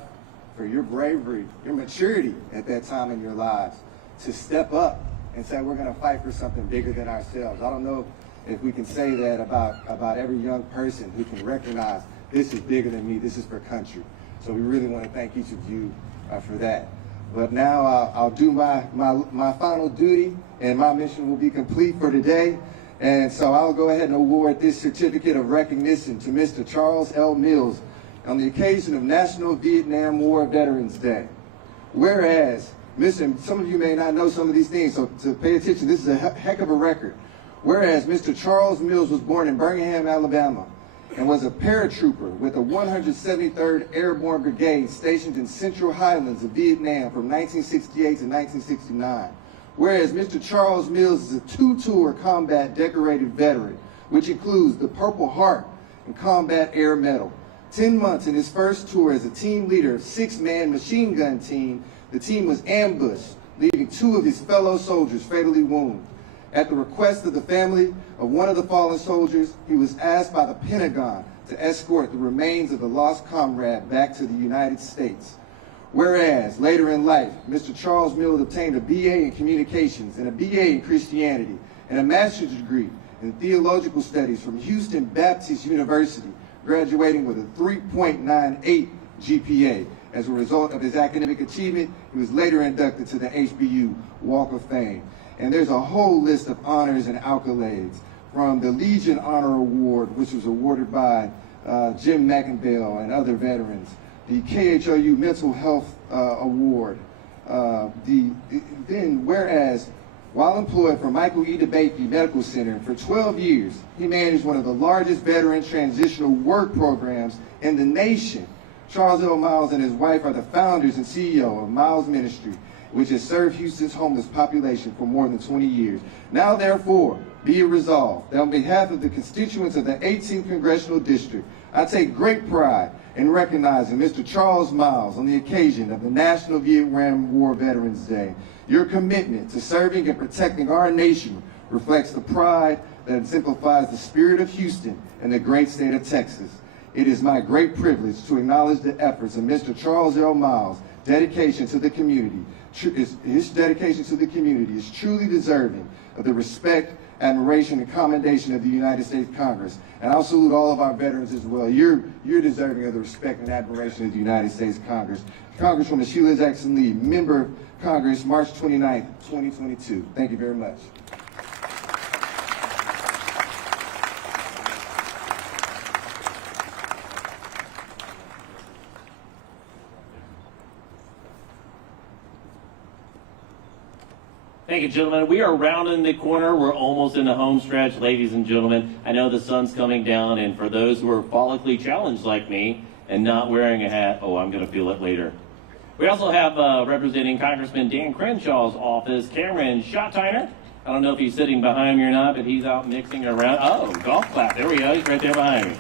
for your bravery, your maturity at that time in your lives to step up and say, we're going to fight for something bigger than ourselves. I don't know if we can say that about every young person who can recognize this is bigger than me, this is for country. So we really want to thank each of you for that. But now I'll do my final duty, and my mission will be complete for today. And so I'll go ahead and award this certificate of recognition to Mr. Charles L. Mills on the occasion of National Vietnam War Veterans Day. Whereas, some of you may not know some of these things, so to pay attention, this is a heck of a record. Whereas Mr. Charles Mills was born in Birmingham, Alabama, and was a paratrooper with the 173rd Airborne Brigade stationed in Central Highlands of Vietnam from 1968 to 1969. Whereas Mr. Charles Mills is a 2-tour combat decorated veteran, which includes the Purple Heart and Combat Air Medal. 10 months in his first tour as a team leader of 6-man machine gun team, the team was ambushed, leaving 2 of his fellow soldiers fatally wounded. At the request of the family of one of the fallen soldiers, he was asked by the Pentagon to escort the remains of the lost comrade back to the United States. Whereas, later in life, Mr. Charles Mills obtained a BA in Communications and a BA in Christianity and a master's degree in Theological Studies from Houston Baptist University, graduating with a 3.98 GPA. As a result of his academic achievement, he was later inducted to the HBU Walk of Fame. And there's a whole list of honors and accolades, from the Legion Honor Award, which was awarded by Jim McInville and other veterans, the KHOU Mental Health Award. Whereas, while employed for Michael E. DeBakey Medical Center for 12 years, he managed one of the largest veteran transitional work programs in the nation. Charles L. Miles and his wife are the founders and CEO of Miles Ministry, which has served Houston's homeless population for more than 20 years. Now, therefore, be it resolved that on behalf of the constituents of the 18th Congressional District, I take great pride in recognizing Mr. Charles Miles on the occasion of the National Vietnam War Veterans Day. Your commitment to serving and protecting our nation reflects the pride that exemplifies the spirit of Houston and the great state of Texas. It is my great privilege to acknowledge the efforts of Mr. Charles L. Miles' dedication to the community. His dedication to the community is truly deserving of the respect, admiration, and commendation of the United States Congress. And I'll salute all of our veterans as well. You're deserving of the respect and admiration of the United States Congress. Congresswoman Sheila Jackson Lee, Member of Congress, March 29th, 2022. Thank you very much. Thank you, gentlemen. We are rounding the corner. We're almost in the home stretch, ladies and gentlemen. I know the sun's coming down, and for those who are follically challenged like me and not wearing a hat, oh, I'm going to feel it later. We also have representing Congressman Dan Crenshaw's office, Cameron Schotteiner. I don't know if he's sitting behind me or not, but he's out mixing around. Oh, golf clap. There we go. He's right there behind me.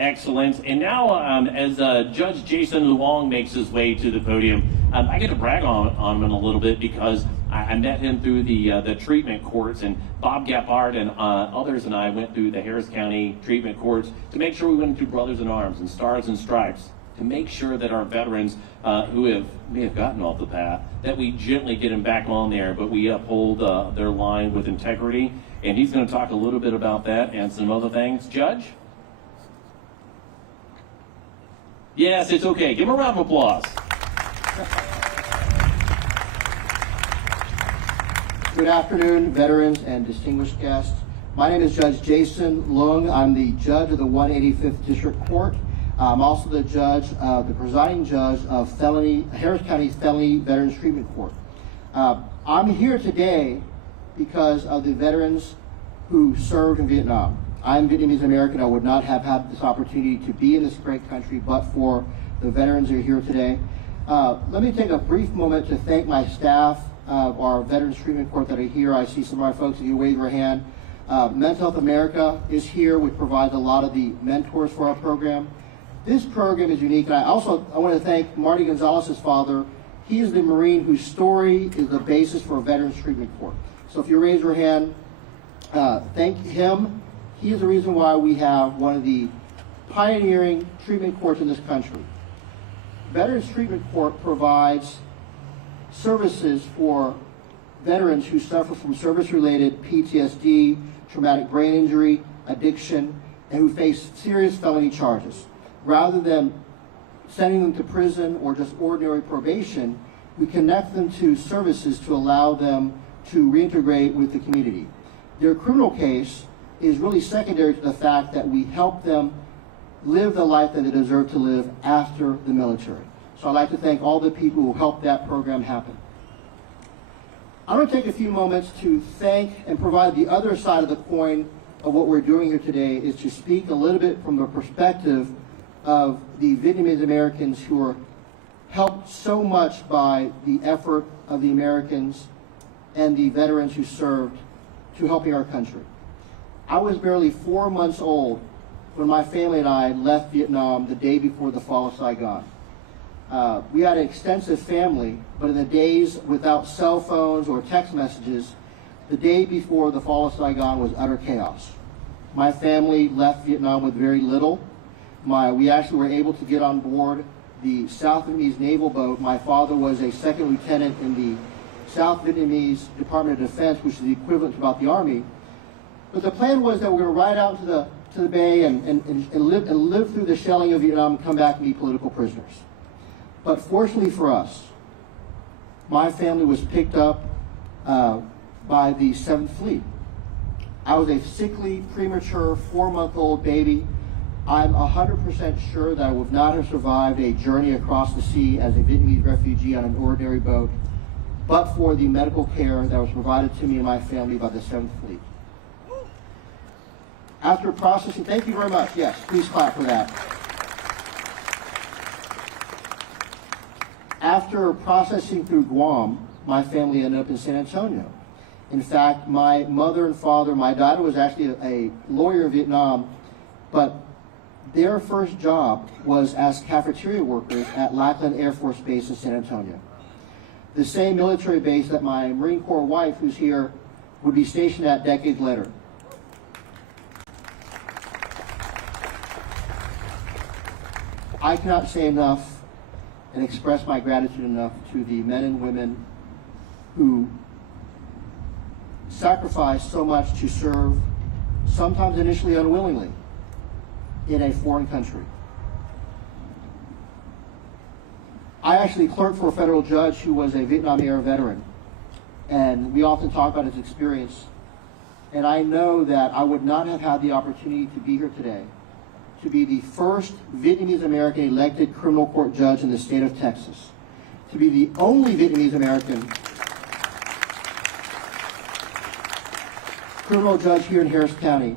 Excellent. And now, as Judge Jason Luong makes his way to the podium, I get to brag on him a little bit because I met him through the treatment courts, and Bob Gappard and others and I went through the Harris County treatment courts to make sure we went through Brothers in Arms and Stars and Stripes to make sure that our veterans who may have gotten off the path, that we gently get them back on there, but we uphold their line with integrity. And he's going to talk a little bit about that and some other things. Judge? Yes, it's okay. Give him a round of applause. Good afternoon, veterans and distinguished guests. My name is Judge Jason Leung. I'm the judge of the 185th District Court. I'm also the presiding judge of Harris County Felony Veterans Treatment Court. I'm here today because of the veterans who served in Vietnam. I'm Vietnamese American. I would not have had this opportunity to be in this great country but for the veterans who are here today. Let me take a brief moment to thank my staff of our Veterans Treatment Court that are here. I see some of my folks, if you wave your hand. Mental Health America is here, which provides a lot of the mentors for our program. This program is unique, and I want to thank Marty Gonzalez's father. He is the Marine whose story is the basis for a Veterans Treatment Court. So if you raise your hand, thank him. He is the reason why we have one of the pioneering treatment courts in this country. Veterans Treatment Court provides services for veterans who suffer from service-related PTSD, traumatic brain injury, addiction, and who face serious felony charges. Rather than sending them to prison or just ordinary probation, we connect them to services to allow them to reintegrate with the community. Their criminal case is really secondary to the fact that we help them live the life that they deserve to live after the military. So I'd like to thank all the people who helped that program happen. I'm going to take a few moments to thank and provide the other side of the coin of what we're doing here today, is to speak a little bit from the perspective of the Vietnamese Americans who are helped so much by the effort of the Americans and the veterans who served to helping our country. I was barely 4 months old when my family and I left Vietnam the day before the fall of Saigon. We had an extensive family, but in the days without cell phones or text messages, the day before the fall of Saigon was utter chaos. My family left Vietnam with very little. We actually were able to get on board the South Vietnamese naval boat. My father was a second lieutenant in the South Vietnamese Department of Defense, which is the equivalent to about the Army. But the plan was that we were going to ride out to the bay and live through the shelling of Vietnam and come back and be political prisoners. But fortunately for us, my family was picked up by the 7th Fleet. I was a sickly, premature 4-month-old baby. I'm 100% sure that I would not have survived a journey across the sea as a Vietnamese refugee on an ordinary boat, but for the medical care that was provided to me and my family by the 7th Fleet. After processing, thank you very much. Yes, please clap for that. After processing through Guam, my family ended up in San Antonio. In fact, my mother and father, my daughter was actually a lawyer in Vietnam, but their first job was as cafeteria workers at Lackland Air Force Base in San Antonio. The same military base that my Marine Corps wife, who's here, would be stationed at decades later. I cannot say enough and express my gratitude enough to the men and women who sacrificed so much to serve, sometimes initially unwillingly, in a foreign country. I actually clerked for a federal judge who was a Vietnam-era veteran, and we often talk about his experience. And I know that I would not have had the opportunity to be here today, to be the first Vietnamese American elected criminal court judge in the state of Texas, to be the only Vietnamese American criminal judge here in Harris County.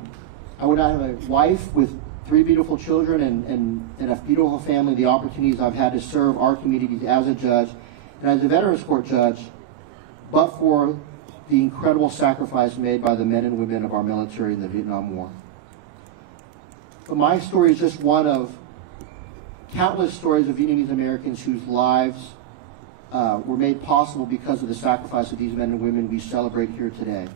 I would not have a wife with 3 beautiful children and a beautiful family, the opportunities I've had to serve our communities as a judge and as a Veterans Court judge, but for the incredible sacrifice made by the men and women of our military in the Vietnam War. But my story is just one of countless stories of Vietnamese Americans whose lives were made possible because of the sacrifice of these men and women we celebrate here today.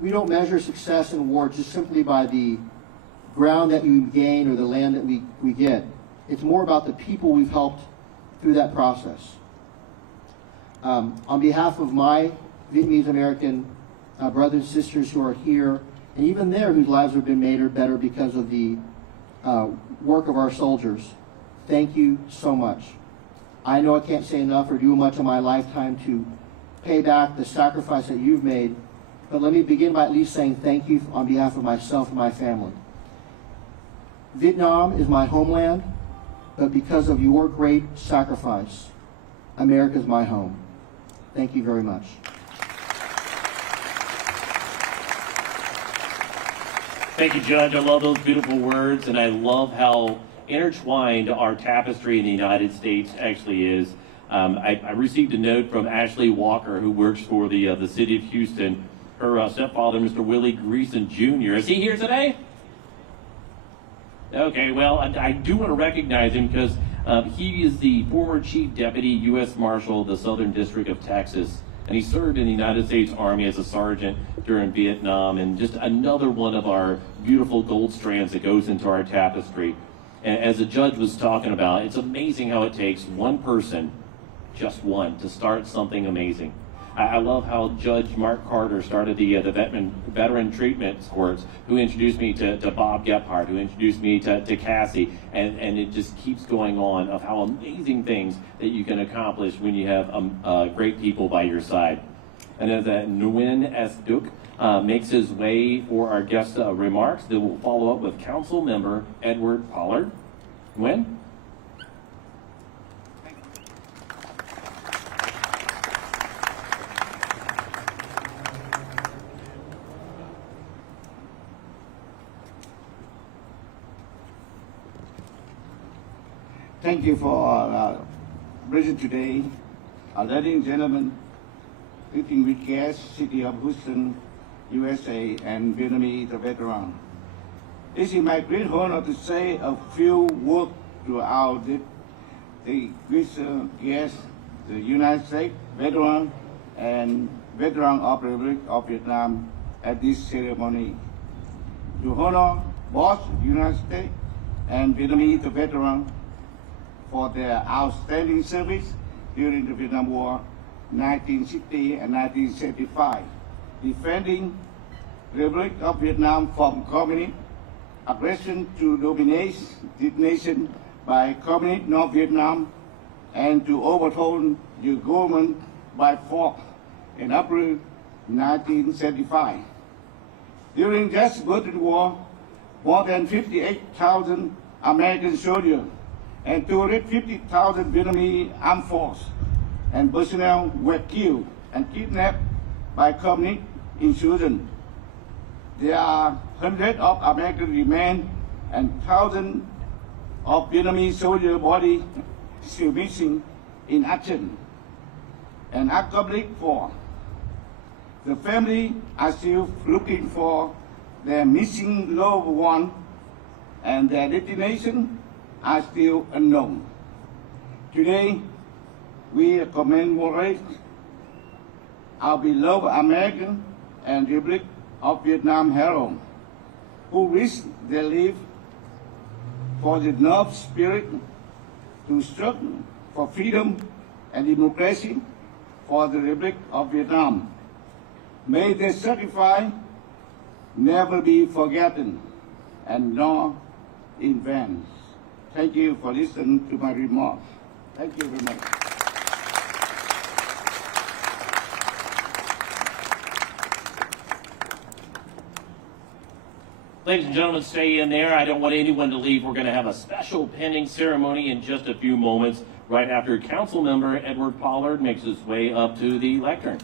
We don't measure success in war just simply by the ground that we gain or the land that we get. It's more about the people we've helped through that process. On behalf of my Vietnamese American brothers and sisters who are here, and even there whose lives have been made better because of the work of our soldiers, thank you so much. I know I can't say enough or do much in my lifetime to pay back the sacrifice that you've made, but let me begin by at least saying thank you on behalf of myself and my family. Vietnam is my homeland, but because of your great sacrifice, America is my home. Thank you very much. Thank you, Judge. I love those beautiful words, and I love how intertwined our tapestry in the United States actually is. I received a note from Ashley Walker, who works for the city of Houston. Her stepfather, Mr. Willie Greason Jr. Is he here today? Okay, well, I do want to recognize him because he is the former Chief Deputy U.S. Marshal of the Southern District of Texas, and he served in the United States Army as a sergeant during Vietnam, and just another one of our beautiful gold strands that goes into our tapestry. And as the judge was talking about, it's amazing how it takes one person, just one, to start something amazing. I love how Judge Mark Carter started the veteran treatment courts, who introduced me to Bob Gephardt, who introduced me to Cassie, and it just keeps going on of how amazing things that you can accomplish when you have great people by your side. And as Nguyen S. Duc makes his way for our guest remarks, they will follow up with Council Member Edward Pollard. Nguyen? Thank you for present today. Ladies and gentlemen, distinguished guests, City of Houston, USA, and Vietnamese veterans. It is my great honor to say a few words to our distinguished guests, the United States veteran and veteran of the Republic of Vietnam at this ceremony. To honor both United States and Vietnamese veterans for their outstanding service during the Vietnam War, 1960 and 1975, defending the Republic of Vietnam from communist aggression to dominate the nation by communist North Vietnam, and to overthrow the government by force in April 1975. During this brutal war, more than 58,000 American soldiers and 250,000 Vietnamese armed forces and personnel were killed and kidnapped by communist insurgents. There are hundreds of American remains and thousands of Vietnamese soldier bodies still missing in action and accomplished for. The family are still looking for their missing loved one, and their destination are still unknown. Today, we commemorate our beloved American and Republic of Vietnam heroes who risked their life for the noble spirit to struggle for freedom and democracy for the Republic of Vietnam. May their sacrifice never be forgotten and nor in vain. Thank you for listening to my remarks. Thank you very much. Ladies and gentlemen, stay in there. I don't want anyone to leave. We're going to have a special pending ceremony in just a few moments, right after Council Member Edward Pollard makes his way up to the lectern.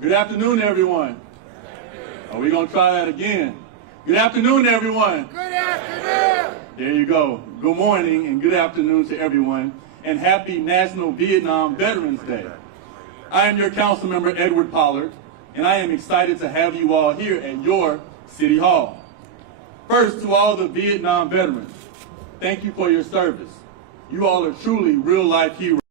Good afternoon, everyone. Are we going to try that again? Good afternoon, everyone. Good afternoon. There you go. Good morning and good afternoon to everyone, and happy National Vietnam Veterans Day. I am your council member, Edward Pollard, and I am excited to have you all here at your City Hall. First, to all the Vietnam veterans, thank you for your service. You all are truly real-life heroes.